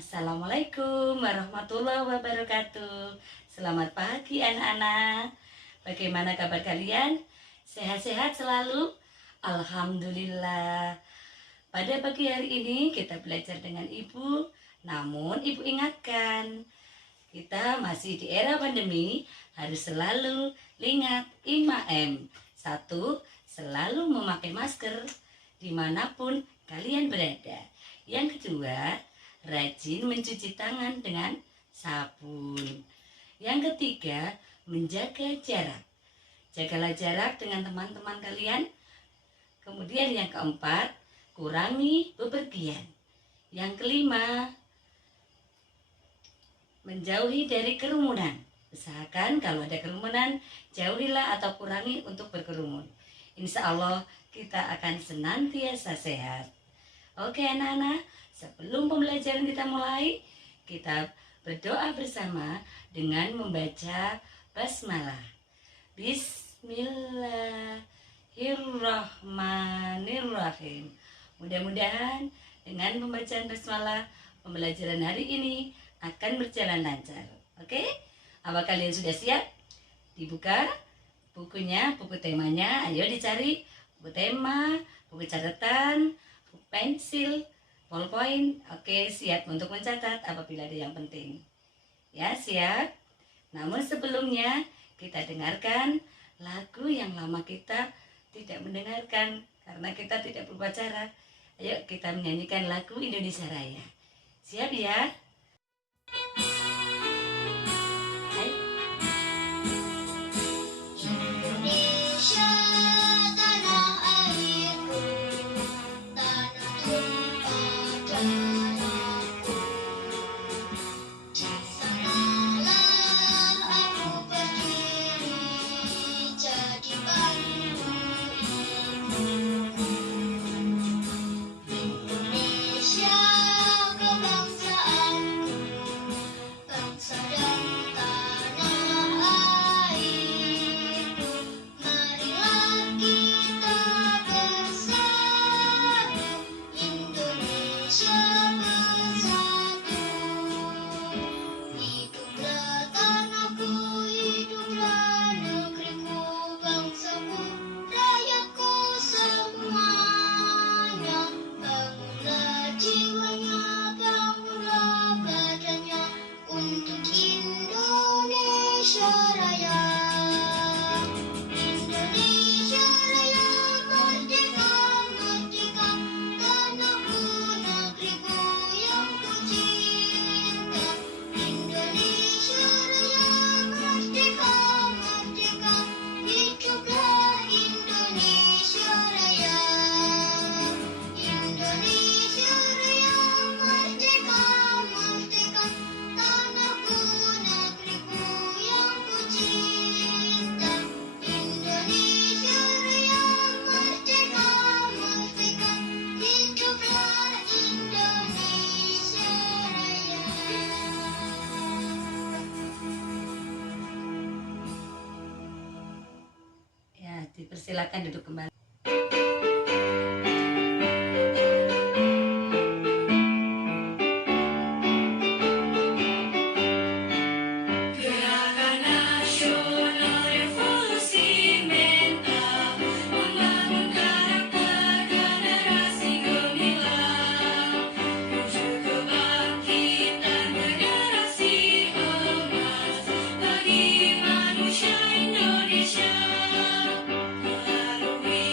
Assalamualaikum warahmatullahi wabarakatuh. Selamat pagi anak-anak. Bagaimana kabar kalian? Sehat-sehat selalu? Alhamdulillah. Pada pagi hari ini kita belajar dengan Ibu. Namun Ibu ingatkan, kita masih di era pandemi, harus selalu ingat 5M. 1. Selalu memakai masker dimanapun kalian berada. Yang kedua, rajin mencuci tangan dengan sabun. Yang ketiga, menjaga jarak. Jagalah jarak dengan teman-teman kalian. Kemudian yang keempat, kurangi bepergian. Yang kelima, menjauhi dari kerumunan. Usahakan kalau ada kerumunan, jauhilah atau kurangi untuk berkerumun. Insya Allah kita akan senantiasa sehat. Oke anak-anak, sebelum pembelajaran kita mulai, kita berdoa bersama dengan membaca basmalah. Bismillahirrahmanirrahim. Mudah-mudahan dengan pembacaan basmalah, pembelajaran hari ini akan berjalan lancar. Oke? Apa kalian sudah siap? Dibuka bukunya, buku temanya. Ayo dicari buku tema, buku catatan, buku pensil, ballpoint. Oke, siap untuk mencatat apabila ada yang penting. Ya, siap. Namun sebelumnya kita dengarkan lagu yang lama kita tidak mendengarkan karena kita tidak berbicara. Ayo kita menyanyikan lagu Indonesia Raya. Siap ya? Dipersilakan duduk kembali. Indonesia, lalui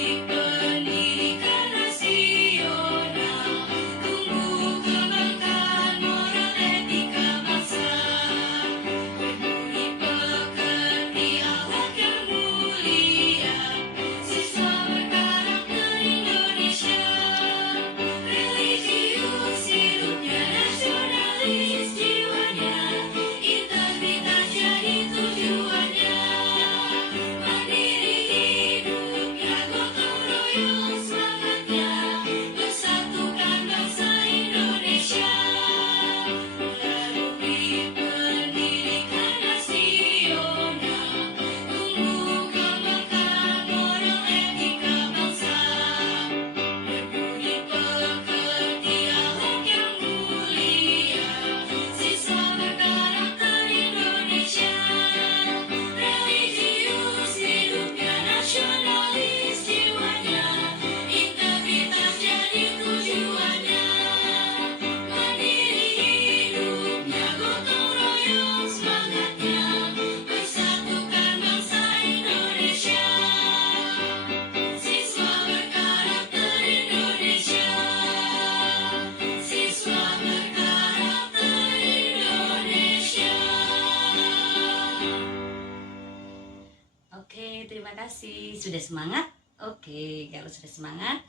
kasih. Sudah semangat? Oke, kalau sudah semangat,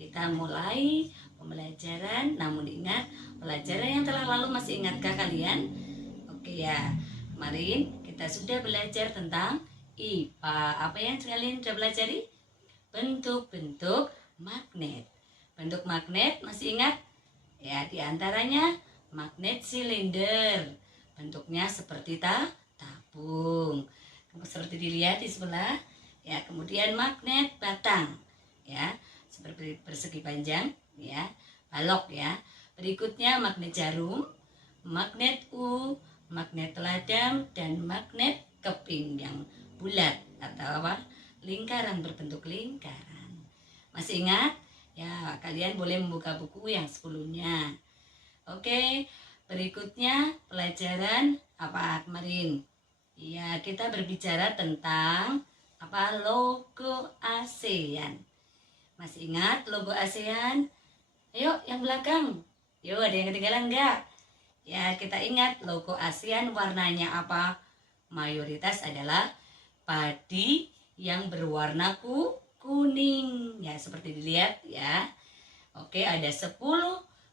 kita mulai pembelajaran. Namun ingat, pelajaran yang telah lalu masih ingatkah kalian? Oke ya, kemarin kita sudah belajar tentang IPA. Apa yang kalian sudah pelajari? Bentuk-bentuk magnet. Bentuk magnet masih ingat? Ya, diantaranya magnet silinder. Bentuknya seperti tabung. Seperti dilihat di sebelah. Ya, kemudian magnet batang. Ya, seperti persegi panjang. Ya, balok ya. Berikutnya magnet jarum, magnet magnet teladam, dan magnet keping yang bulat atau apa? Lingkaran, berbentuk lingkaran. Masih ingat? Ya, kalian boleh membuka buku yang sebelumnya. Oke, berikutnya pelajaran apa kemarin? Ya, kita berbicara tentang apa? Logo ASEAN. Masih ingat logo ASEAN? Ayo, yang belakang. Yuk, ada yang ketinggalan enggak? Ya, kita ingat logo ASEAN warnanya apa? Mayoritas adalah padi yang berwarna kuning. Ya, seperti dilihat ya. Oke, ada 10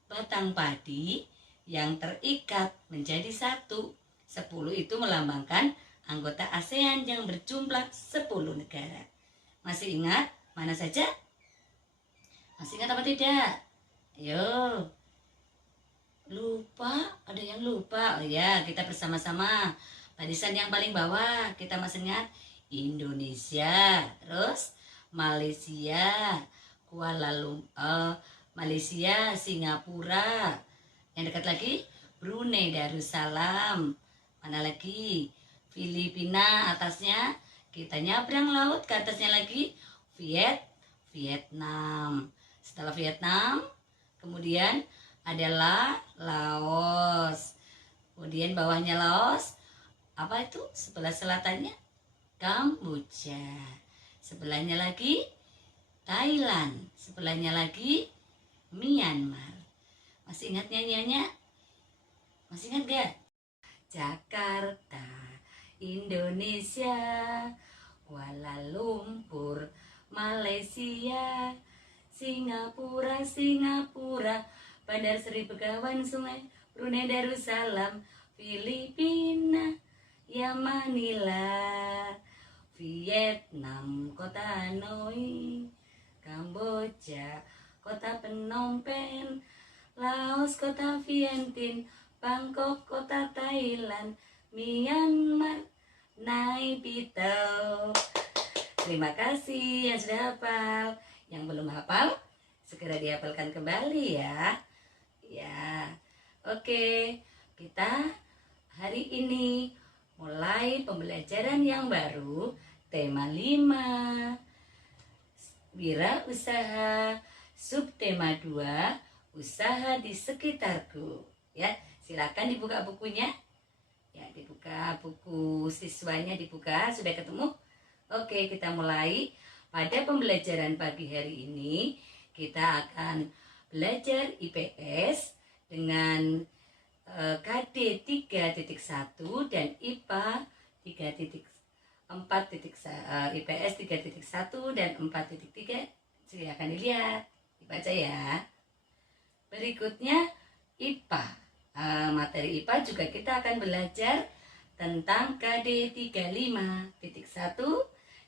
batang padi yang terikat menjadi satu. 10 itu melambangkan anggota ASEAN yang berjumlah 10 negara. Masih ingat mana saja? Masih ingat apa tidak? Ayo. Lupa? Ada yang lupa? Oh ya, kita bersama-sama. Barisan yang paling bawah, kita masih ingat Indonesia, terus Malaysia, Kuala Lumpur, Malaysia, Singapura. Yang dekat lagi Brunei Darussalam. Mana lagi? Filipina atasnya. Kita nyabrang laut, ke atasnya lagi Vietnam. Setelah Vietnam, kemudian adalah Laos. Kemudian bawahnya Laos. Apa itu? Sebelah selatannya Kamboja. Sebelahnya lagi Thailand. Sebelahnya lagi Myanmar. Masih ingat nyanyiannya? Masih ingat gak? Jakarta, Indonesia, Kuala Lumpur, Malaysia, Singapura, Bandar Seri Begawan, Sungai, Brunei Darussalam, Filipina, ya Manila, Vietnam, kota Hanoi, Kamboja, kota Phnom Penh, Laos, kota Vientiane, Bangkok, kota Thailand, Myanmar, Naypyidaw. Terima kasih yang sudah hafal. Yang belum hafal, segera dihafalkan kembali ya. Ya, oke. Kita hari ini mulai pembelajaran yang baru, tema 5. Wirausaha, subtema 2, usaha di sekitarku. Ya, silakan dibuka bukunya. Ya, dibuka buku siswanya, dibuka. Sudah ketemu? Oke, kita mulai. Pada pembelajaran pagi hari ini, kita akan belajar IPS dengan KD 3.1 dan IPA 3.4, IPS 3.1 dan 4.3. Silakan dilihat, dibaca ya. Berikutnya IPA. Materi IPA juga kita akan belajar tentang KD 35.1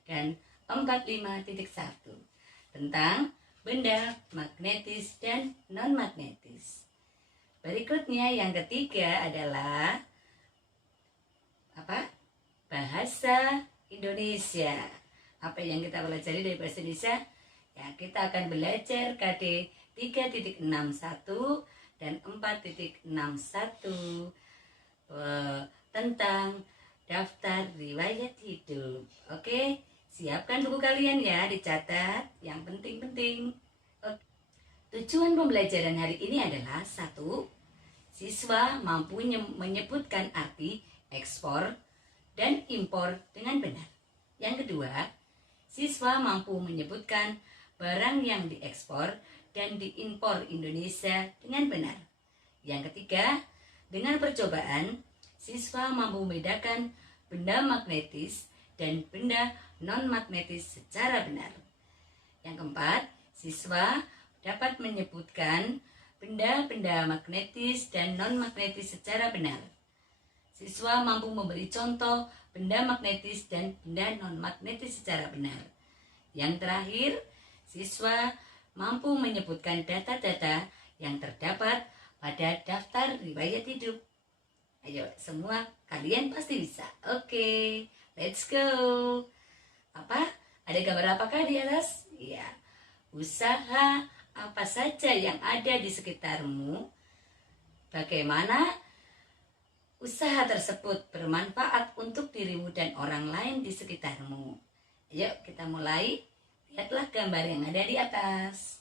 dan 45.1 tentang benda magnetis dan non-magnetis. Berikutnya yang ketiga adalah apa? Bahasa Indonesia. Apa yang kita pelajari dari bahasa Indonesia? Ya, kita akan belajar KD 3.61 dan 4.61 tentang daftar riwayat hidup. Oke, siapkan buku kalian ya, dicatat yang penting-penting. Tujuan pembelajaran hari ini adalah 1. Siswa mampu menyebutkan arti ekspor dan impor dengan benar. Yang kedua, siswa mampu menyebutkan barang yang diekspor dan diimpor Indonesia dengan benar. Yang ketiga, dengan percobaan, siswa mampu membedakan benda magnetis dan benda non-magnetis secara benar. Yang keempat, siswa dapat menyebutkan benda-benda magnetis dan non-magnetis secara benar. Siswa mampu memberi contoh benda magnetis dan benda non-magnetis secara benar. Yang terakhir, siswa mampu menyebutkan data-data yang terdapat pada daftar riwayat hidup. Ayo, semua kalian pasti bisa. Oke, let's go. Apa? Ada gambar apakah di atas? Iya. Usaha apa saja yang ada di sekitarmu? Bagaimana usaha tersebut bermanfaat untuk dirimu dan orang lain di sekitarmu? Ayo kita mulai. Lihatlah gambar yang ada di atas.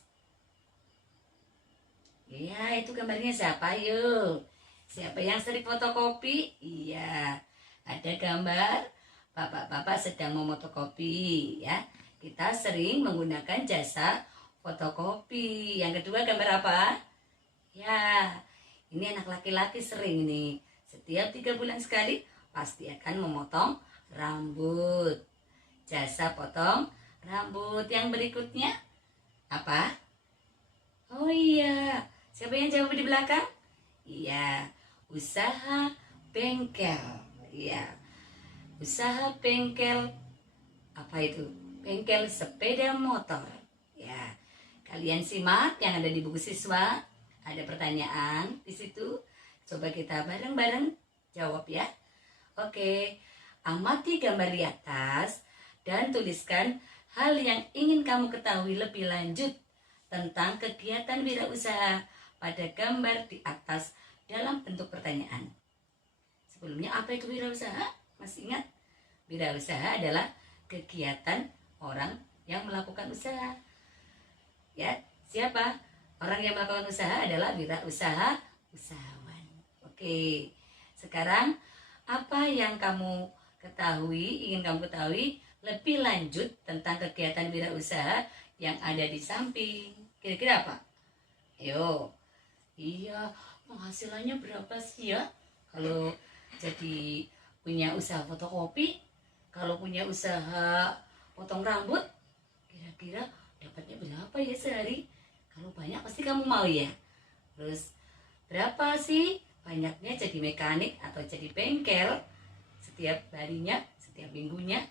Iya, itu gambarnya siapa yuk? Siapa yang sering fotokopi? Iya, ada gambar bapak-bapak sedang memotokopi ya. Kita sering menggunakan jasa fotokopi. Yang kedua gambar apa? Ya, ini anak laki-laki sering nih. Setiap 3 bulan sekali pasti akan memotong rambut. Jasa potong rambut. Yang berikutnya apa? Oh iya, siapa yang jawab di belakang? Iya, usaha bengkel. Iya, usaha bengkel. Apa itu? Bengkel sepeda motor. Ya, kalian simak yang ada di buku siswa. Ada pertanyaan di situ. Coba kita bareng-bareng jawab ya. Oke, amati gambar di atas dan tuliskan hal yang ingin kamu ketahui lebih lanjut tentang kegiatan wirausaha pada gambar di atas dalam bentuk pertanyaan. Sebelumnya, apa itu wirausaha? Masih ingat? Wirausaha adalah kegiatan orang yang melakukan usaha. Ya, siapa? Orang yang melakukan usaha adalah wirausaha, usahawan. Oke, sekarang apa yang kamu ketahui, ingin kamu ketahui lebih lanjut tentang kegiatan wirausaha yang ada di samping? Kira-kira apa? Ayo. Iya, penghasilannya berapa sih ya? Kalau jadi punya usaha fotokopi, kalau punya usaha potong rambut, kira-kira dapatnya berapa ya sehari? Kalau banyak pasti kamu mau ya. Terus berapa sih banyaknya jadi mekanik atau jadi bengkel setiap harinya, setiap minggunya?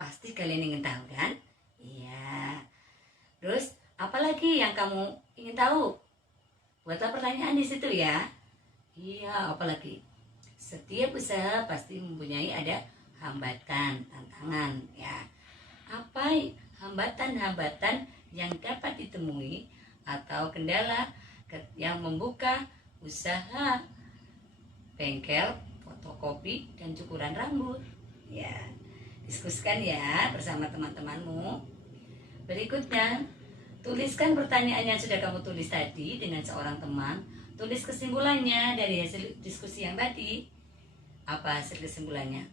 Pasti kalian ingin tahu kan? Iya. Terus apalagi yang kamu ingin tahu? Buatlah pertanyaan di situ ya. Iya, apalagi? Setiap usaha pasti mempunyai ada hambatan, tantangan ya. Apa hambatan-hambatan yang dapat ditemui atau kendala yang membuka usaha bengkel, fotokopi, dan cukuran rambut? Ya, diskusikan ya bersama teman-temanmu. Berikutnya, tuliskan pertanyaan yang sudah kamu tulis tadi dengan seorang teman. Tulis kesimpulannya dari hasil diskusi yang tadi. Apa hasil kesimpulannya?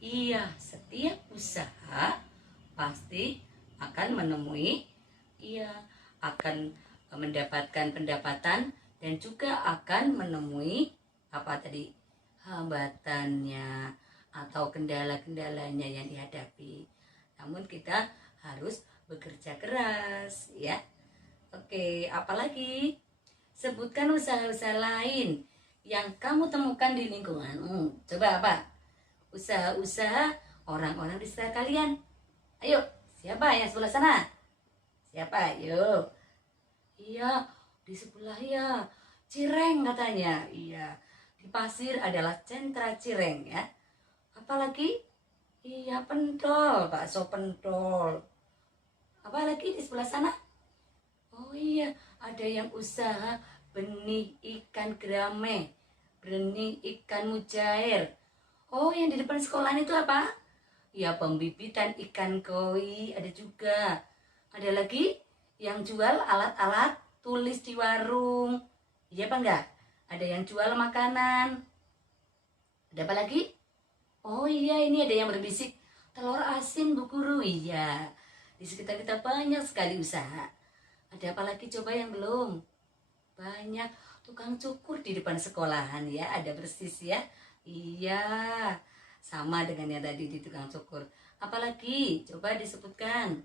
Iya, setiap usaha pasti akan menemui, akan mendapatkan pendapatan dan juga akan menemui apa tadi? Hambatannya atau kendala-kendalanya yang dihadapi. Namun kita harus bekerja keras ya. Oke, apalagi? Sebutkan usaha-usaha lain yang kamu temukan di lingkungan. Coba apa? Usaha-usaha orang-orang di sekitar kalian. Ayo, siapa yang sebelah sana? Siapa? Ayo. Iya, di sebelah ya. Cireng katanya. Iya, di Pasir adalah sentra cireng ya. Apalagi? Iya, pentol, bakso pentol. Apalagi di sebelah sana? Oh iya, ada yang usaha benih ikan gerame, benih ikan mujair. Oh, yang di depan sekolahan itu apa? Ya, pembibitan ikan koi ada juga. Ada lagi yang jual alat-alat tulis di warung. Iya apa enggak? Ada yang jual makanan. Ada apa lagi? Oh iya, ini ada yang berbisik telur asin Bu Guru. Iya, di sekitar kita banyak sekali usaha. Ada apa lagi coba yang belum? Banyak tukang cukur di depan sekolahan ya, ada persis ya. Iya, sama dengan yang tadi di tukang cukur. Apalagi? Coba disebutkan.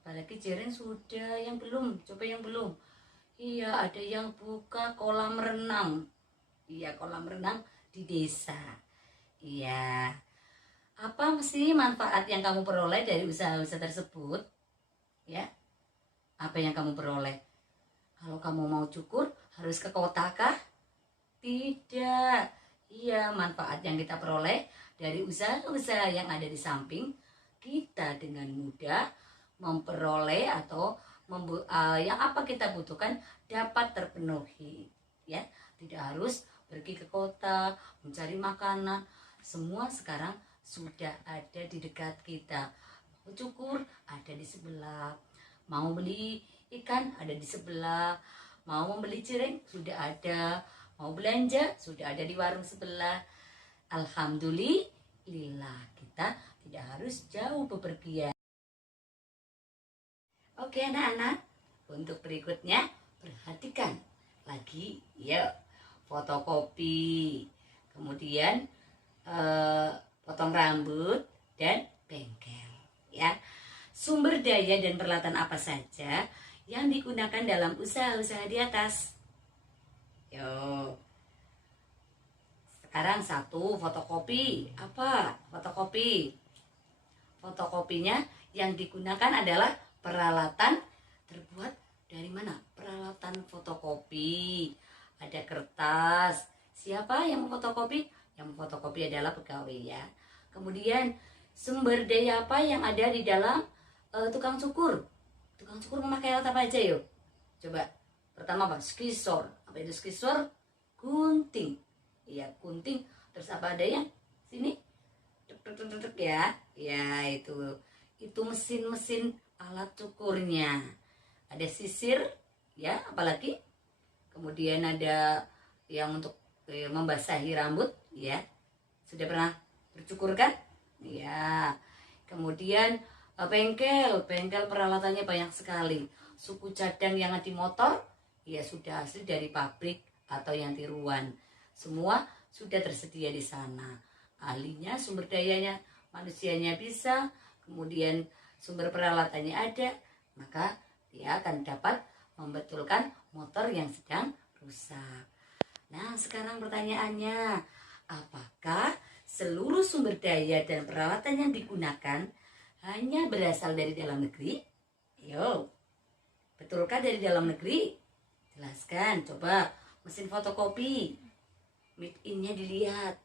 Apalagi Jeren sudah, yang belum? Coba yang belum. Iya, ada yang buka kolam renang. Iya, kolam renang di desa. Iya. Apa sih manfaat yang kamu peroleh dari usaha-usaha tersebut? Ya, apa yang kamu peroleh? Kalau kamu mau cukur, harus ke kota kah? Tidak. Iya, manfaat yang kita peroleh dari usaha-usaha yang ada di samping, kita dengan mudah memperoleh atau yang apa kita butuhkan dapat terpenuhi. Ya, tidak harus pergi ke kota mencari makanan. Semua sekarang sudah ada di dekat kita. Mau cukur ada di sebelah, mau beli ikan ada di sebelah, mau membeli cireng sudah ada, mau belanja sudah ada di warung sebelah. Alhamdulillah, kita tidak harus jauh bepergian. Oke anak-anak, untuk berikutnya perhatikan lagi ya, fotokopi, kemudian potong rambut dan bengkel ya. Sumber daya dan peralatan apa saja yang digunakan dalam usaha-usaha di atas? Yo. Sekarang satu, fotokopi. Apa? Fotokopi. Fotokopinya yang digunakan adalah peralatan terbuat dari mana? Peralatan fotokopi. Ada kertas. Siapa yang memfotokopi? Yang memfotokopi adalah pegawai ya. Kemudian sumber daya apa yang ada di dalam tukang cukur? Tukang cukur memakai alat apa aja yuk? Coba. Pertama apa? Skisor. Apa itu skisor? Gunting. Iya, gunting. Terus apa ada yang sini? Tuk ya. Ya, itu mesin-mesin alat cukurnya. Ada sisir ya, apalagi? Kemudian ada yang untuk membasahi rambut ya. Sudah pernah bercukur kan? Ya. Kemudian bengkel peralatannya banyak sekali. Suku cadang yang ada di motor ya sudah asli dari pabrik atau yang tiruan. Semua sudah tersedia di sana. Ahlinya, sumber dayanya, manusianya bisa, kemudian sumber peralatannya ada, maka dia akan dapat membetulkan motor yang sedang rusak. Nah, sekarang pertanyaannya, apakah seluruh sumber daya dan peralatan yang digunakan hanya berasal dari dalam negeri? Yo, betulkah dari dalam negeri? Jelaskan, coba. Mesin fotokopi, made in-nya dilihat,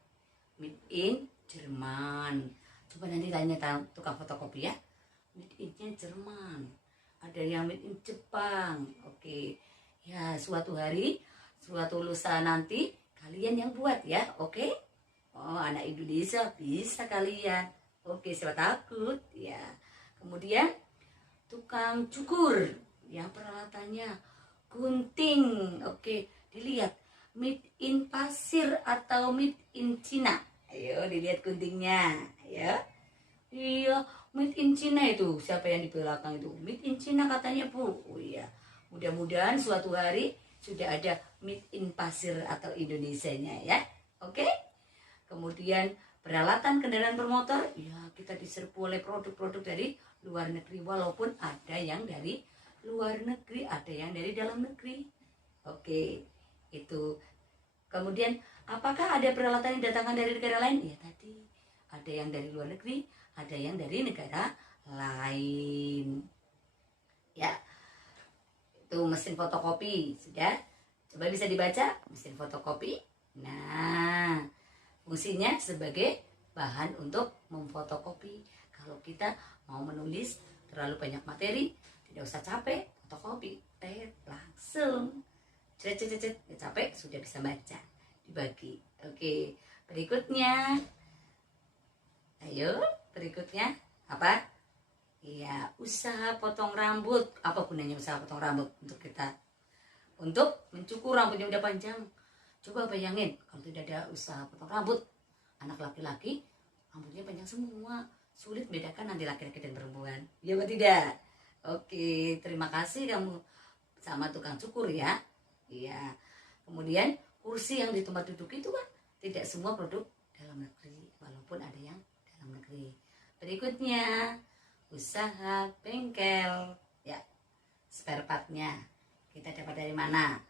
made in Jerman. Coba nanti tanya tukang fotokopi ya, made in-nya Jerman. Ada yang made in Jepang. Oke, ya suatu hari, suatu lusa nanti kalian yang buat ya, oke? Oh, anak Indonesia bisa kalian. Oke, siapa takut ya. Kemudian tukang cukur yang peralatannya gunting. Oke, dilihat made in pasir atau made in Cina. Ayo dilihat guntingnya ya. Iya, made in Cina itu. Siapa yang di belakang itu? Made in Cina katanya Bu. Oh iya, mudah-mudahan suatu hari sudah ada made in pasir atau Indonesianya ya. Oke. Kemudian peralatan kendaraan bermotor, ya kita diserbu oleh produk-produk dari luar negeri, walaupun ada yang dari luar negeri, ada yang dari dalam negeri. Oke, itu. Kemudian apakah ada peralatan yang datangkan dari negara lain? Ya tadi, ada yang dari luar negeri, ada yang dari negara lain. Ya, itu mesin fotokopi, sudah. Coba bisa dibaca, mesin fotokopi. Nah, fungsinya sebagai bahan untuk memfotokopi. Kalau kita mau menulis terlalu banyak materi, tidak usah capek, fotokopi, langsung. Cet, capek, sudah bisa baca, dibagi. Oke, berikutnya. Ayo, berikutnya apa? Iya, usaha potong rambut. Apa gunanya usaha potong rambut untuk kita? Untuk mencukur rambutnya udah panjang. Coba bayangin kalau tidak ada usaha potong rambut, anak laki-laki rambutnya panjang semua, sulit membedakan nanti laki-laki dan perempuan. Iya atau tidak? Oke, terima kasih kamu sama tukang cukur ya. Iya. Kemudian kursi yang di tempat duduk itu kan tidak semua produk dalam negeri, walaupun ada yang dalam negeri. Berikutnya, usaha bengkel. Ya, spare partnya kita dapat dari mana?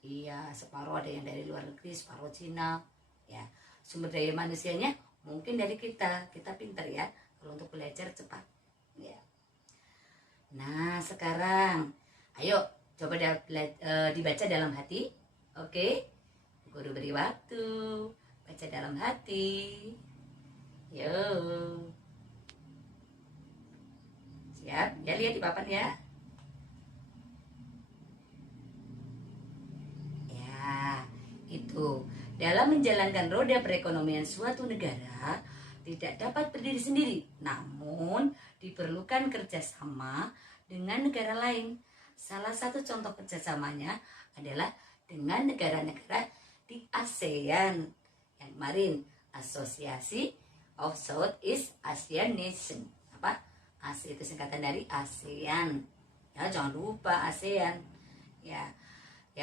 Iya, separuh ada yang dari luar negeri, separuh Cina. Ya, sumber daya manusianya mungkin dari kita. Kita pintar ya kalau untuk belajar cepat. Ya. Nah, sekarang ayo coba dibaca dalam hati. Oke? Guru beri waktu. Baca dalam hati. Yo. Siap? Ya, lihat di papan ya. Ya, itu. Dalam menjalankan roda perekonomian suatu negara tidak dapat berdiri sendiri, namun diperlukan kerjasama dengan negara lain. Salah satu contoh kerjasamanya adalah dengan negara-negara di ASEAN yang kemarin, Asosiasi of Southeast Asian Nation. Apa? ASEAN itu singkatan dari ASEAN. Ya, jangan lupa ASEAN. Ya,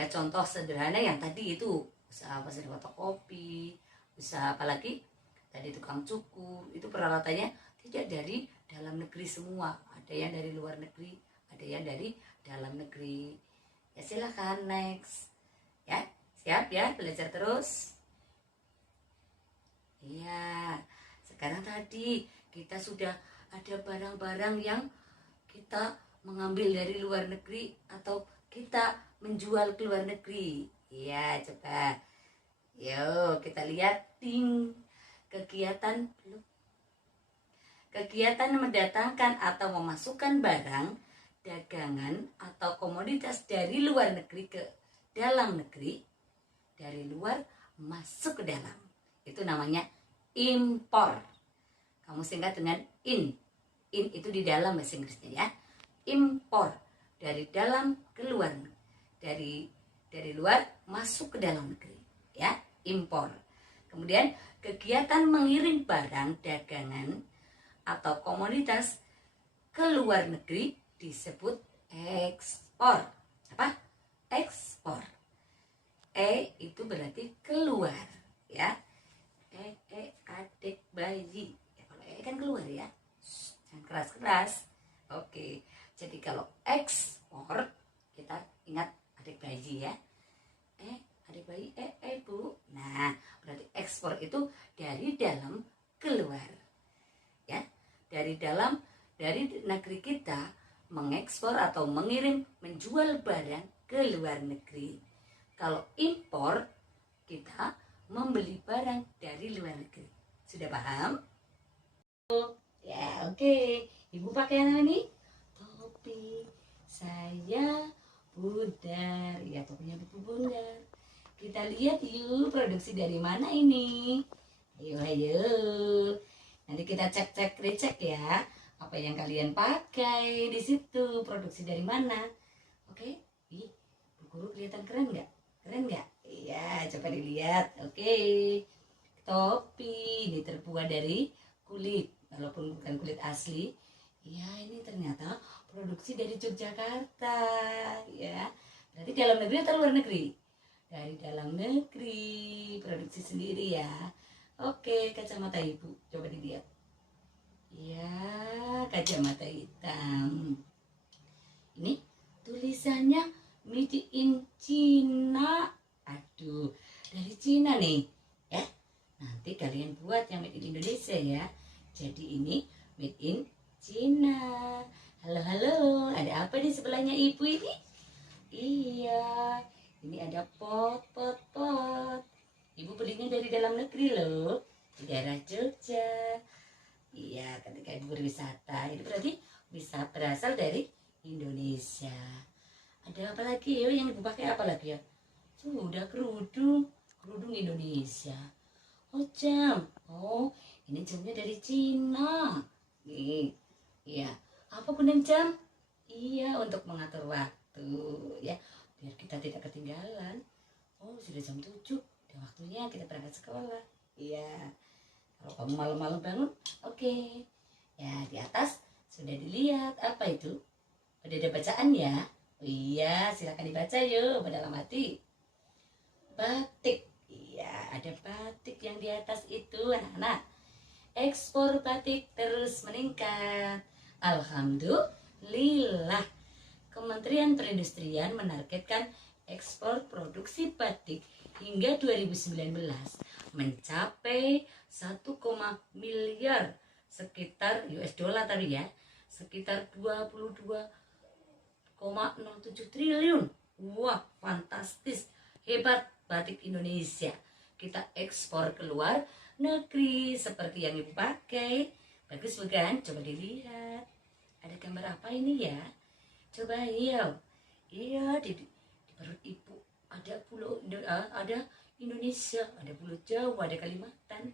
contoh sederhana yang tadi itu usaha mesin fotokopi, usaha apalagi tadi tukang cukur, itu peralatannya tidak dari dalam negeri semua, ada yang dari luar negeri, ada yang dari dalam negeri. Ya, silakan next. Ya, siap ya, belajar terus. Iya, sekarang tadi kita sudah ada barang-barang yang kita mengambil dari luar negeri atau kita menjual ke luar negeri. Iya, coba. Yuk, kita lihat kegiatan mendatangkan atau memasukkan barang, dagangan atau komoditas dari luar negeri ke dalam negeri, dari luar masuk ke dalam. Itu namanya impor. Kamu singkat dengan in. In itu di dalam bahasa Inggrisnya ya. Impor, dari dalam ke luar, dari luar masuk ke dalam negeri ya, impor. Kemudian kegiatan mengirim barang dagangan atau komoditas ke luar negeri disebut ekspor. Apa? Ekspor. Itu berarti keluar ya. Adik bayi ya, kalau kan keluar ya, jangan keras-keras. Oke, jadi kalau ekspor kita ingat adik bayi ya. Adik bayi, bu. Nah, berarti ekspor itu dari dalam keluar. Ya, dari negeri kita mengekspor atau mengirim, menjual barang ke luar negeri. Kalau impor, kita membeli barang dari luar negeri. Sudah paham? Ya, oke. Ibu pakai yang ini? Topi. Saya Bundar. Ya, topinya Ibu Bundar. Kita lihat yuk, produksi dari mana ini? Ayo. Nanti kita cek recek ya. Apa yang kalian pakai di situ? Produksi dari mana? Oke? Ih, Bu Guru kelihatan keren nggak? Keren nggak? Iya, coba dilihat. Oke. Topi ini terbuat dari kulit, walaupun bukan kulit asli. Ya, ini ternyata produksi dari Yogyakarta. Ya, berarti dalam negeri atau luar negeri? Dari dalam negeri, produksi sendiri ya. Oke, kacamata ibu, coba dilihat. Ya, kacamata hitam. Ini tulisannya Made in China. Aduh, dari Cina nih ya. Nanti kalian buat yang made in Indonesia ya. Jadi ini made in Cina. Halo, ada apa di sebelahnya ibu ini? Iya, ini ada pot. Ibu belinya dari dalam negeri loh, di daerah Jogja. Iya, ketika ibu berwisata, itu berarti bisa berasal dari Indonesia. Ada apa lagi ya yang ibu pakai, apa lagi ya? Sudah kerudung Indonesia. Oh, jam. Oh, ini jamnya dari Cina. Nih, iya. Apa gunanya jam? Iya, untuk mengatur waktu ya, biar kita tidak ketinggalan. Oh, sudah jam 7. Udah waktunya kita berangkat sekolah. Iya. Kalau kamu malam-malam bangun, oke. Ya, di atas sudah dilihat apa itu? Udah ada bacaan ya? Oh, iya, silakan dibaca yuk dalam hati. Batik. Iya, ada batik yang di atas itu, anak-anak. ekspor batik terus meningkat. Alhamdulillah. Kementerian Perindustrian menargetkan ekspor produksi batik hingga 2019 mencapai 1, miliar sekitar US dollar tadi ya, sekitar 22,07 triliun. Wah, fantastis, hebat batik Indonesia. Kita ekspor keluar negeri seperti yang ibu pakai. Bagus bukan? Coba dilihat. Ada gambar apa ini ya? Coba iya di perut ibu ada pulau, ada Indonesia, ada Pulau Jawa, ada Kalimantan.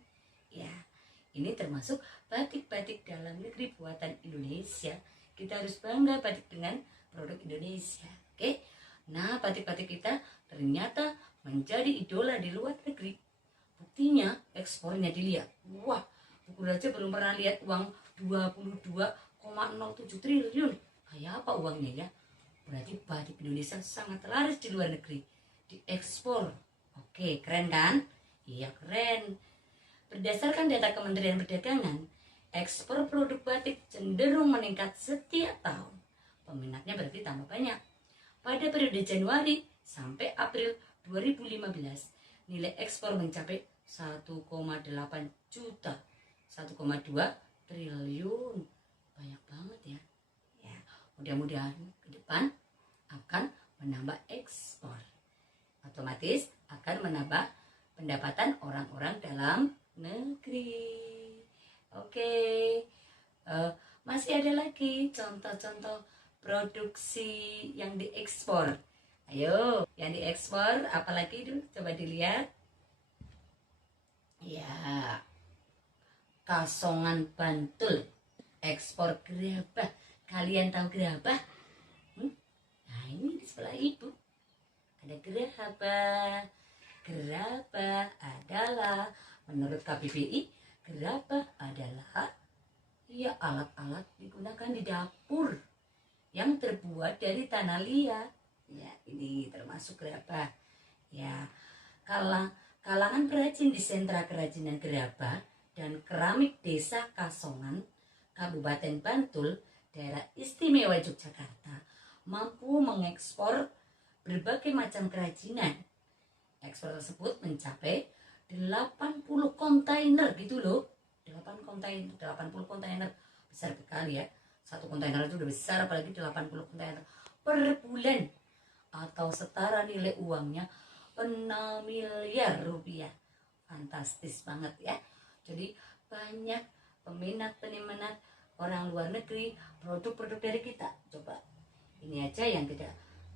Ya, ini termasuk batik-batik dalam negeri buatan Indonesia. Kita harus bangga batik dengan produk Indonesia. Oke? Nah, batik-batik kita ternyata menjadi idola di luar negeri. Buktinya ekspornya dilihat. Wah, Buku Raja belum pernah lihat uang 22,07 triliun. Kayak apa uangnya ya? Berarti batik Indonesia sangat laris di luar negeri, diekspor. Oke, keren kan? Iya, keren. Berdasarkan data Kementerian Perdagangan, ekspor produk batik cenderung meningkat setiap tahun. Peminatnya berarti tambah banyak. Pada periode Januari sampai April 2015, nilai ekspor mencapai 1,8 juta, 1,2 triliun. Banyak banget ya. Mudah-mudahan ke depan akan menambah ekspor. Otomatis akan menambah pendapatan orang-orang dalam negeri. Oke. Masih ada lagi contoh-contoh produksi yang diekspor. Ayo, yang diekspor apalagi itu? Coba dilihat. Ya, Kasongan Bantul, ekspor gerabah. Kalian tahu gerabah? Nah, ini di sebelah ibu ada gerabah. Gerabah adalah, menurut KBBI, gerabah adalah ya alat-alat digunakan di dapur yang terbuat dari tanah liat. Ya, ini termasuk gerabah. Ya, kalangan perajin di sentra kerajinan gerabah dan keramik Desa Kasongan, Kabupaten Bantul, Daerah Istimewa Yogyakarta, mampu mengekspor berbagai macam kerajinan. Ekspor tersebut mencapai 80 kontainer gitu loh. 80 kontainer. Besar sekali ya. Satu kontainer itu udah besar, apalagi 80 kontainer per bulan. Atau setara nilai uangnya 6 miliar rupiah. Fantastis banget ya. Jadi banyak peminat orang luar negeri produk-produk dari kita. Coba ini aja yang tidak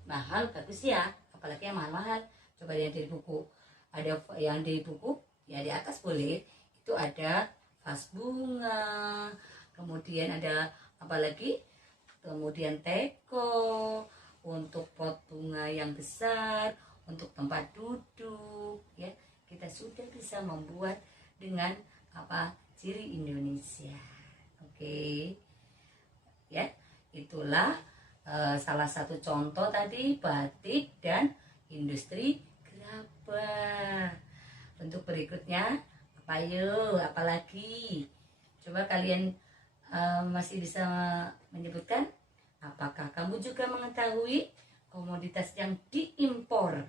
mahal bagus ya, apalagi yang mahal-mahal. Coba yang di buku, ada yang di buku ya di atas boleh, itu ada vas bunga, kemudian ada apalagi, kemudian teko untuk pot bunga yang besar, untuk tempat duduk ya. Kita sudah bisa membuat dengan apa, ciri Indonesia. Oke, ya, itulah salah satu contoh tadi batik dan industri gerabah. Bentuk berikutnya apa yuk? Apalagi? Coba kalian masih bisa menyebutkan? Apakah kamu juga mengetahui komoditas yang diimpor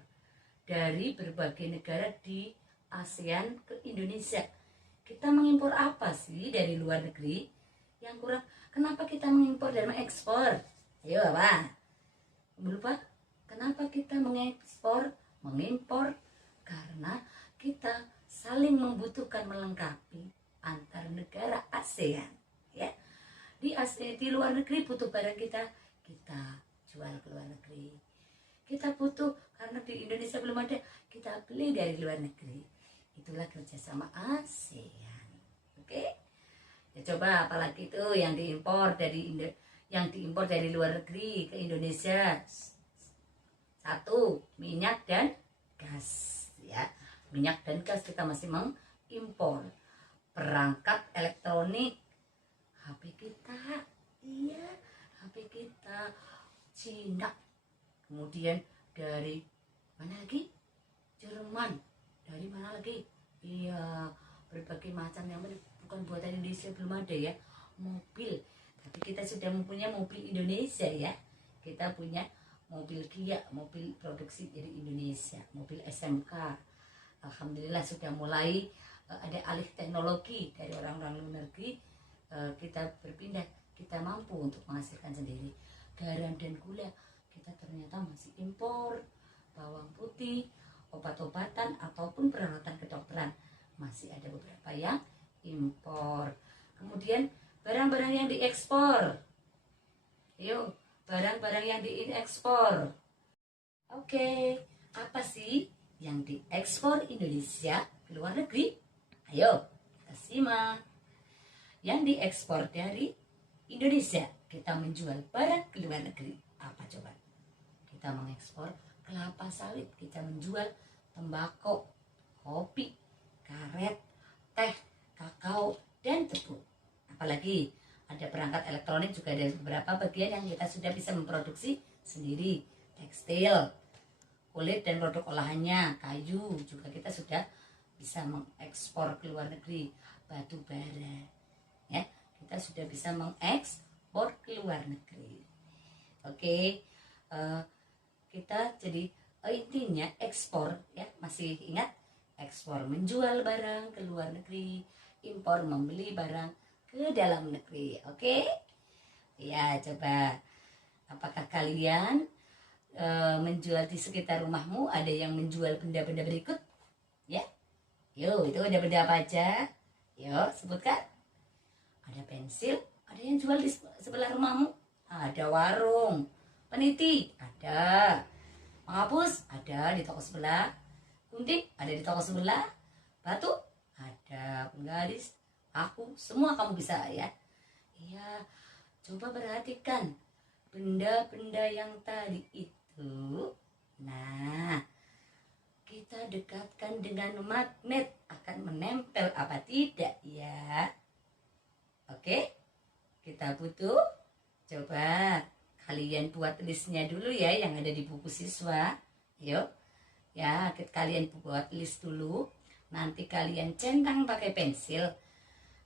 dari berbagai negara di ASEAN ke Indonesia? Kita mengimpor apa sih dari luar negeri? Yang kurang, kenapa kita mengimpor dan mengekspor? Ayo apa? Lupa? Kenapa kita mengimpor? Karena kita saling membutuhkan, melengkapi antar negara ASEAN. Ya, di luar negeri butuh barang kita jual ke luar negeri. Kita butuh karena di Indonesia belum ada, kita beli dari luar negeri. Itulah kerjasama ASEAN. Oke? Ya, coba apalagi itu yang diimpor dari luar negeri ke Indonesia. Satu, minyak dan gas ya. Minyak dan gas kita masih mengimpor. Perangkat elektronik, HP kita, iya, HP kita Cina. Kemudian dari mana lagi? Jerman. Dari mana lagi? Iya, berbagai macam yang bukan buatan Indonesia, belum ada ya, mobil. Tapi kita sudah mempunyai mobil Indonesia ya. Kita punya mobil Kia, mobil produksi dari Indonesia, mobil SMK. Alhamdulillah sudah mulai ada alih teknologi dari orang-orang luar negeri. Kita berpindah, kita mampu untuk menghasilkan sendiri. Garam dan gula kita ternyata masih impor. Bawang putih, obat-obatan ataupun peralatan kedokteran masih ada beberapa yang impor. Kemudian barang-barang yang diekspor, yuk, barang-barang yang diekspor. Oke, apa sih yang diekspor Indonesia ke luar negeri? Ayo kita simak. Yang diekspor dari Indonesia, kita menjual barang ke luar negeri. Apa coba? Kita mengekspor kelapa sawit, kita menjual tembakau, kopi, karet, teh, kakao, dan tebu. Apalagi ada perangkat elektronik, juga ada beberapa bagian yang kita sudah bisa memproduksi sendiri. Tekstil, kulit dan produk olahannya, kayu juga kita sudah bisa mengekspor ke luar negeri. Batu bara, ya, kita sudah bisa mengekspor ke luar negeri. Oke, kita jadi intinya ekspor ya, masih ingat, ekspor menjual barang ke luar negeri, impor membeli barang ke dalam negeri. Oke, ya, coba apakah kalian menjual di sekitar rumahmu? Ada yang menjual benda-benda berikut ya? Yuk, itu ada benda apa aja? Yuk, sebutkan. Ada pensil, ada yang jual di sebelah rumahmu. Ada warung peniti, ada penghapus, ada di toko sebelah. Gunting ada di toko sebelah. Batu ada. Penggaris, aku, semua kamu bisa ya. Iya, coba perhatikan benda-benda yang tadi itu. Nah, kita dekatkan dengan magnet, akan menempel apa tidak ya? Oke, kita butuh, coba kalian buat listnya dulu ya yang ada di buku siswa. Yuk, ya, kalian buat list dulu. Nanti kalian centang pakai pensil.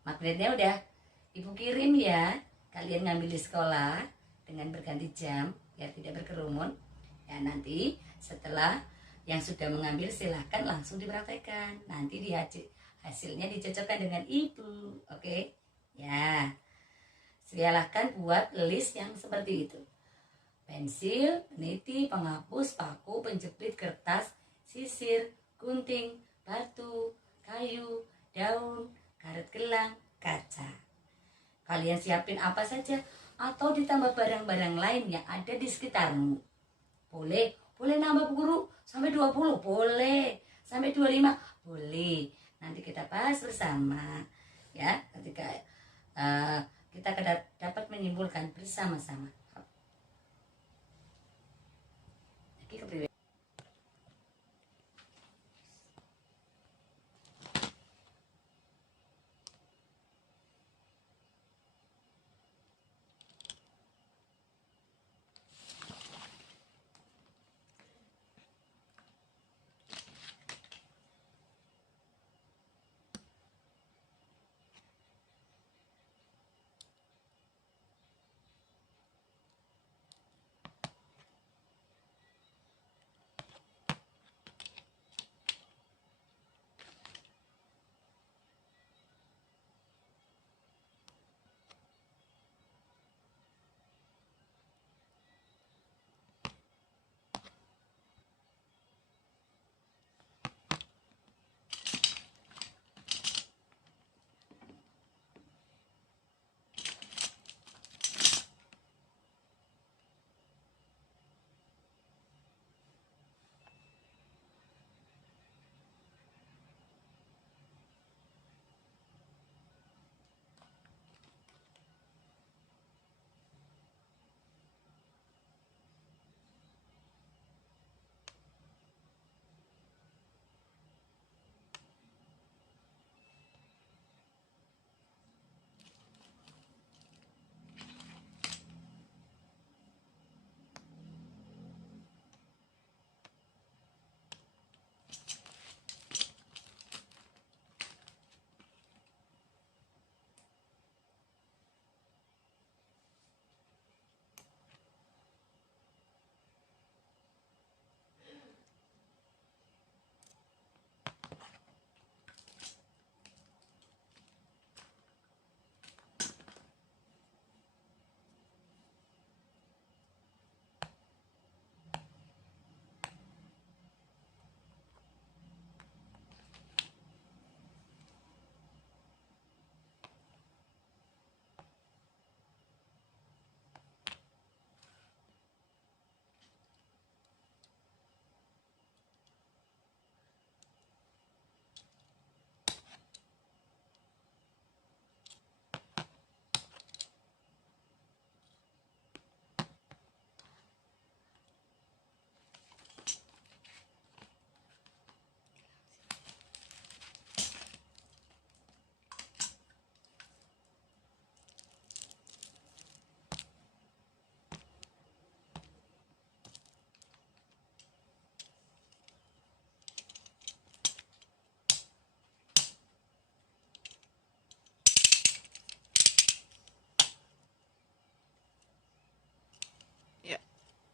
Magnetnya udah ibu kirim ya. Kalian ngambil di sekolah dengan berganti jam biar tidak berkerumun. Ya, nanti setelah yang sudah mengambil silahkan langsung dipraktekkan. Nanti hasilnya dicocokkan dengan ibu. Oke, ya, silahkan buat list yang seperti itu. Pensil, peniti, penghapus, paku, penjepit, kertas, sisir, gunting, batu, kayu, daun, karet gelang, kaca. Kalian siapin apa saja atau ditambah barang-barang lain yang ada di sekitarmu. Boleh nambah guru sampai 20, boleh. Sampai 25, boleh. Nanti kita bahas bersama ya, ketika kita dapat menyimpulkan bersama-sama.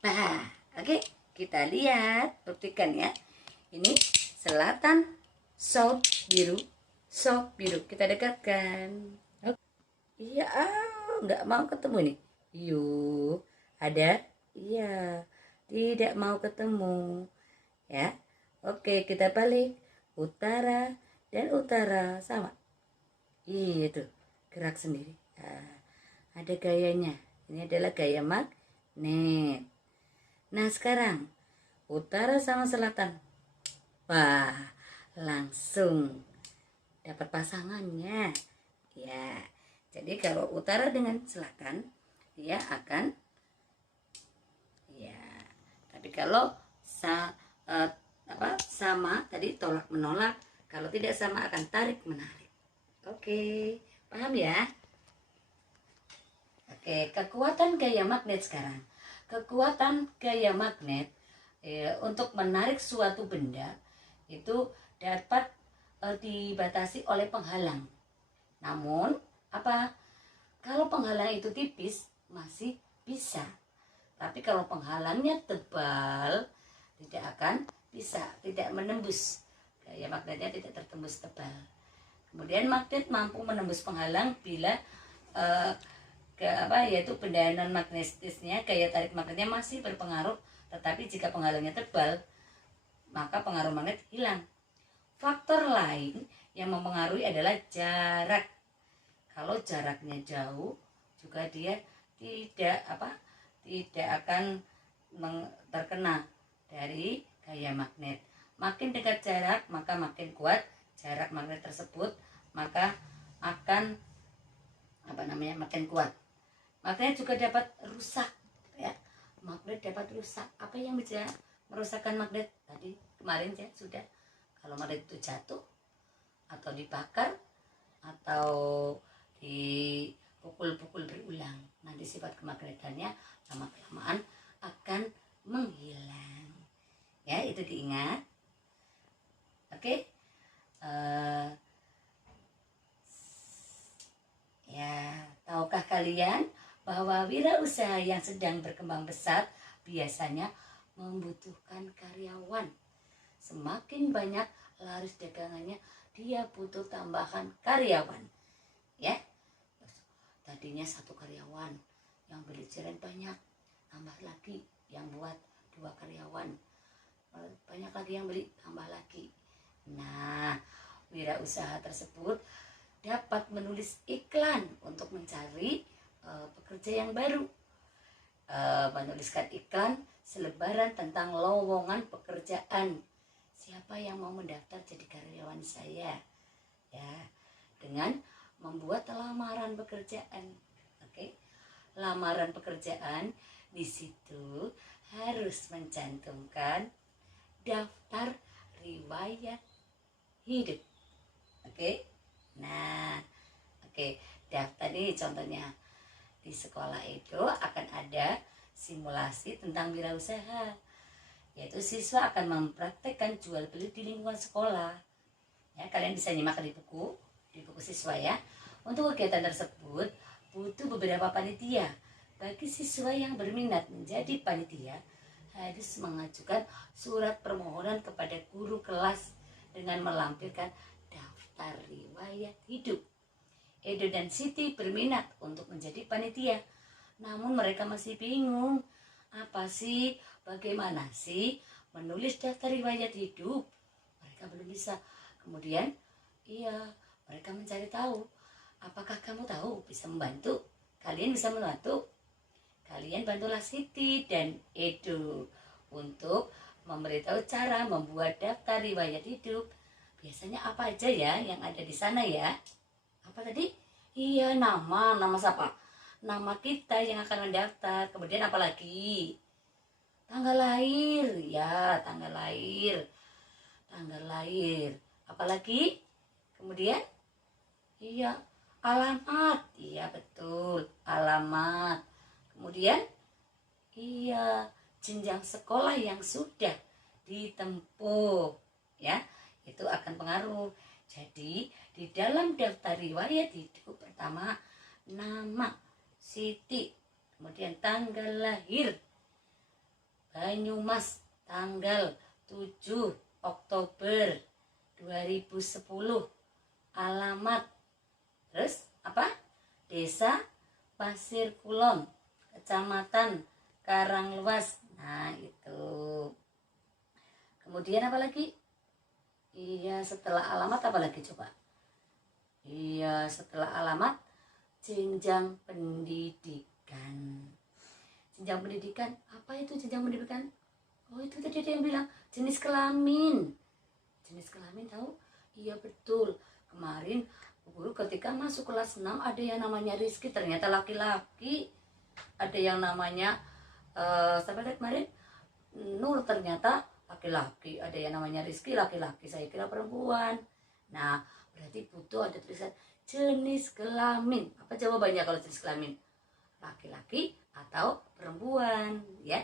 Oke, kita lihat, buktikan ya. Ini selatan, south biru, south biru. Kita dekatkan. Iya, nggak mau ketemu nih. Yuk, ada? Iya, tidak mau ketemu. Ya, oke, kita balik. Utara dan utara sama. Iya tuh, gerak sendiri. Ada gayanya. Ini adalah gaya magnet. Nah sekarang utara sama selatan. Wah, langsung dapat pasangannya. Ya, jadi kalau utara dengan selatan dia akan ya. Tapi kalau sama tadi tolak menolak, kalau tidak sama akan tarik menarik. Oke, paham ya? Oke, kekuatan gaya magnet sekarang. Kekuatan gaya magnet untuk menarik suatu benda itu dapat dibatasi oleh penghalang. Namun, kalau penghalang itu tipis masih bisa. Tapi kalau penghalangnya tebal tidak akan bisa, tidak menembus. Gaya magnetnya tidak tertembus tebal. Kemudian magnet mampu menembus penghalang bila yaitu benda non magnetisnya, gaya tarik magnetnya masih berpengaruh. Tetapi jika penghalangnya tebal, maka pengaruh magnet hilang. Faktor lain yang mempengaruhi adalah jarak. Kalau jaraknya jauh, juga dia tidak akan terkena dari gaya magnet. Makin dekat jarak, maka makin kuat jarak magnet tersebut, maka akan makin kuat. Magnet juga dapat rusak ya. Magnet dapat rusak. Apa yang bisa merusakkan magnet? Tadi kemarin ya sudah. Kalau magnet itu jatuh atau dibakar atau dipukul-pukul berulang, nanti sifat kemagnetannya lama-kelamaan akan menghilang. Ya, itu diingat. Oke. Ya, tahukah kalian bahwa wirausaha yang sedang berkembang pesat biasanya membutuhkan karyawan. Semakin banyak laris dagangannya, dia butuh tambahan karyawan. Ya, tadinya 1 karyawan, yang beli cireng banyak, tambah lagi yang buat 2 karyawan, banyak lagi yang beli, tambah lagi. Nah, wirausaha tersebut dapat menulis iklan untuk mencari pekerja yang baru, menuliskan iklan selebaran tentang lowongan pekerjaan. Siapa yang mau mendaftar jadi karyawan saya? Ya, dengan membuat lamaran pekerjaan. Oke, lamaran pekerjaan di situ harus mencantumkan daftar riwayat hidup. Oke, nah, daftar ini contohnya. Di sekolah itu akan ada simulasi tentang wirausaha, yaitu siswa akan mempraktekkan jual beli di lingkungan sekolah. Ya, kalian bisa nyimak di buku siswa ya. Untuk kegiatan tersebut butuh beberapa panitia. Bagi siswa yang berminat menjadi panitia, harus mengajukan surat permohonan kepada guru kelas dengan melampirkan daftar riwayat hidup. Edo dan Siti berminat untuk menjadi panitia, namun mereka masih bingung. Bagaimana sih menulis daftar riwayat hidup? Mereka belum bisa. Kemudian, mereka mencari tahu. Apakah kamu tahu bisa membantu? Kalian bisa membantu. Kalian bantulah Siti dan Edo untuk memberitahu cara membuat daftar riwayat hidup. Biasanya apa aja ya yang ada di sana ya? Apa tadi? Iya, nama siapa? Nama kita yang akan mendaftar. Kemudian apa lagi? Tanggal lahir. Ya, tanggal lahir. Apalagi? Kemudian? Iya, alamat. Iya, betul. Alamat. Kemudian? Iya, jenjang sekolah yang sudah ditempuh. Ya, itu akan pengaruh. Jadi di dalam daftar riwayat hidup pertama nama Siti, kemudian tanggal lahir, Banyumas tanggal 7 Oktober 2010. Alamat, terus apa? Desa Pasir Kulon, Kecamatan Karangluas. Nah, itu. Kemudian apa lagi? Iya, setelah alamat apa lagi coba? Iya, setelah alamat jenjang pendidikan. Jenjang pendidikan, apa itu jenjang pendidikan? Oh, itu tadi ada yang bilang jenis kelamin. Jenis kelamin tahu? Iya, betul. Kemarin guru ketika masuk kelas 6 ada yang namanya Rizky, ternyata laki-laki. Ada yang namanya sampai kemarin Nur, ternyata laki-laki. Ada yang namanya Rizky, laki-laki, saya kira perempuan. Nah, berarti butuh ada tulisan jenis kelamin. Apa jawabannya kalau jenis kelamin? Laki-laki atau perempuan, ya.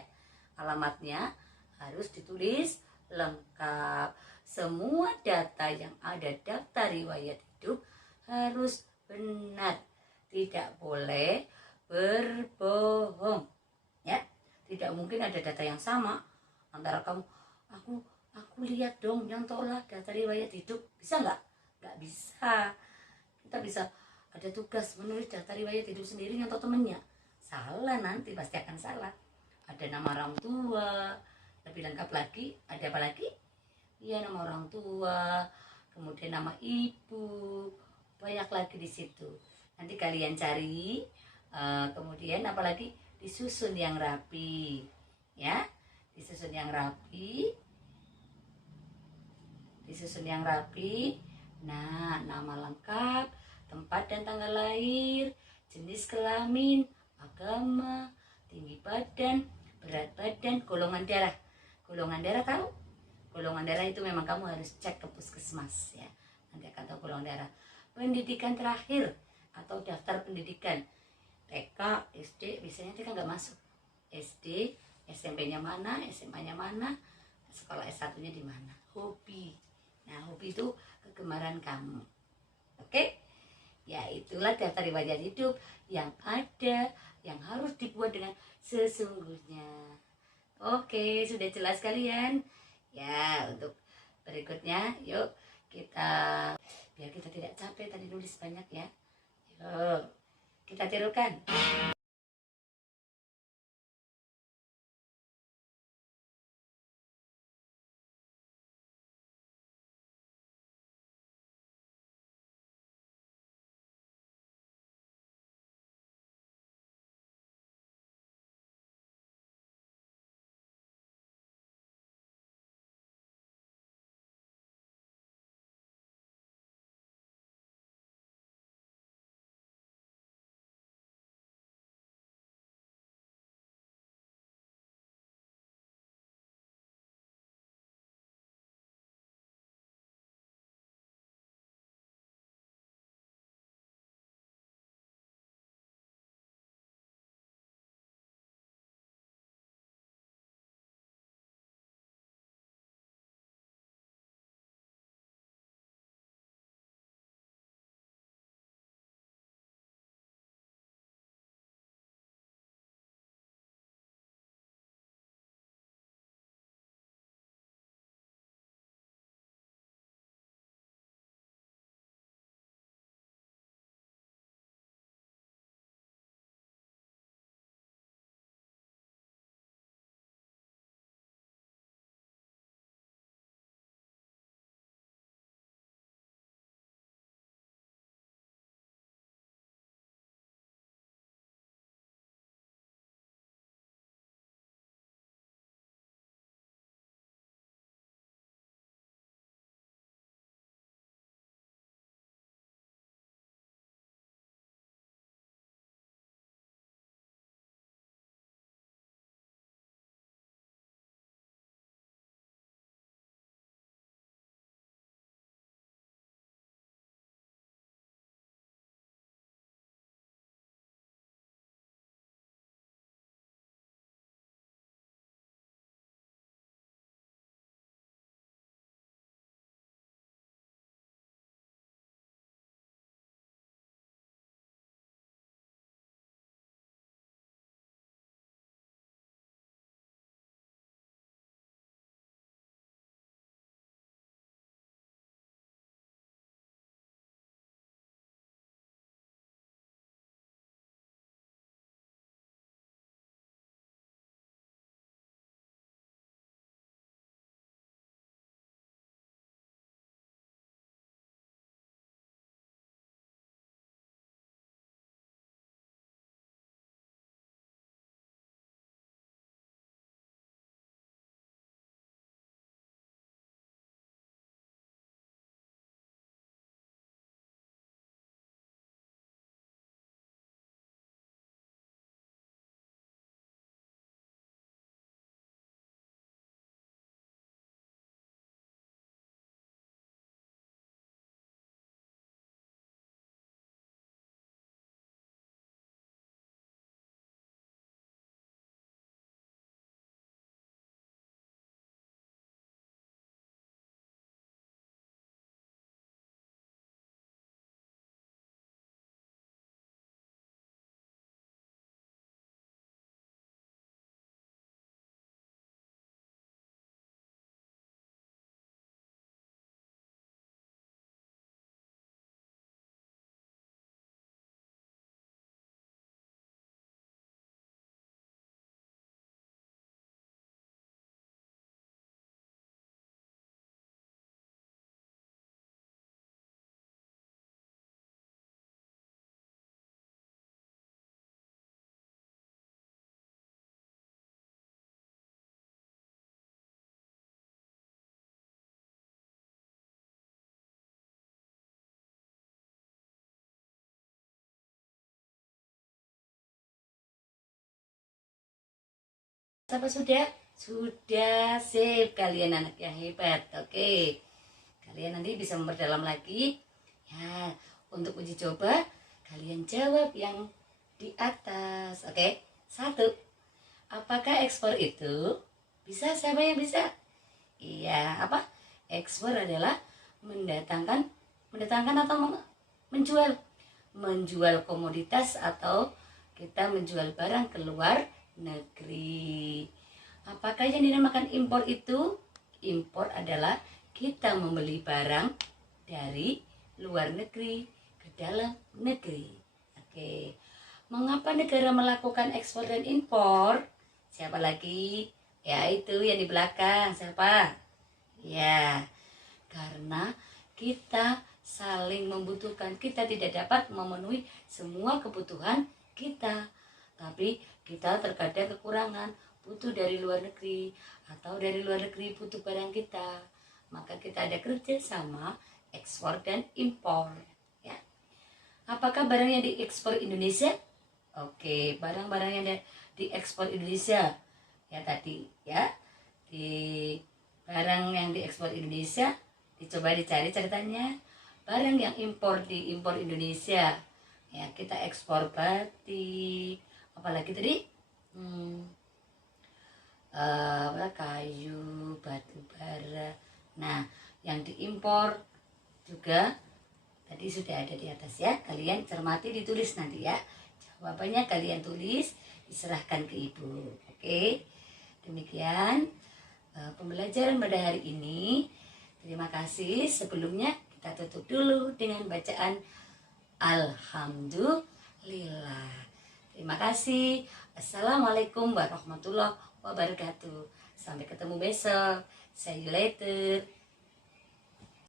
Alamatnya harus ditulis lengkap. Semua data yang ada daftar riwayat hidup harus benar. Tidak boleh berbohong, ya. Tidak mungkin ada data yang sama antara kamu, aku lihat dong, nyontohlah data riwayat hidup. Bisa nggak? Nggak bisa. Kita bisa ada tugas menulis data riwayat hidup sendiri, nyontoh temennya. Salah, nanti pasti akan salah. Ada nama orang tua, lebih lengkap lagi, ada apa lagi? Iya, nama orang tua, kemudian nama ibu, banyak lagi di situ. Nanti kalian cari, kemudian apalagi disusun yang rapi, ya, disusun yang rapi, disusun yang rapi. Nah, nama lengkap, tempat dan tanggal lahir, jenis kelamin, agama, tinggi badan, berat badan, golongan darah. Golongan darah tahu? Golongan darah itu memang kamu harus cek ke puskesmas, ya. Nanti akan tahu golongan darah. Pendidikan terakhir atau daftar pendidikan. TK, SD, biasanya TK nggak masuk. SD, SMP-nya mana, SMA-nya mana, sekolah S1-nya di mana. Hobi. Nah, hobi itu kegemaran kamu. Oke? Ya, itulah daftar riwayat hidup yang ada, yang harus dibuat dengan sesungguhnya. Oke, sudah jelas kalian? Ya, untuk berikutnya, yuk kita, biar kita tidak capek tadi nulis banyak, ya. Yuk, kita tirukan. Apa sudah? Sudah, sip. Kalian anak yang hebat. Oke. Kalian nanti bisa memperdalam lagi. Ya, untuk uji coba kalian jawab yang di atas. Oke. 1. Apakah ekspor itu bisa? Siapa yang bisa? Iya, apa? Ekspor adalah mendatangkan atau menjual komoditas atau kita menjual barang ke luar negeri. Apakah yang dinamakan impor itu? Impor adalah kita membeli barang dari luar negeri ke dalam negeri. Oke. Mengapa negara melakukan ekspor dan impor? Siapa lagi? Ya, itu yang di belakang. Siapa? Ya, karena kita saling membutuhkan. Kita tidak dapat memenuhi semua kebutuhan kita, tapi kita terkadang kekurangan, butuh dari luar negeri, atau dari luar negeri butuh barang kita. Maka kita ada kerja sama ekspor dan impor. Ya. Apakah barang yang diekspor Indonesia? Oke, barang-barang yang diekspor Indonesia ya tadi ya, di barang yang diekspor Indonesia dicoba dicari ceritanya. Barang yang diimpor Indonesia ya, kita ekspor batik, apalagi tadi kayu, batu bara. Nah, yang diimpor juga tadi sudah ada di atas ya. Kalian cermati, ditulis nanti ya. Jawabannya kalian tulis, diserahkan ke ibu. Oke. Demikian pembelajaran pada hari ini. Terima kasih. Sebelumnya kita tutup dulu dengan bacaan Alhamdulillah. Terima kasih. Assalamualaikum warahmatullahi wabarakatuh. Sampai ketemu besok. See you later.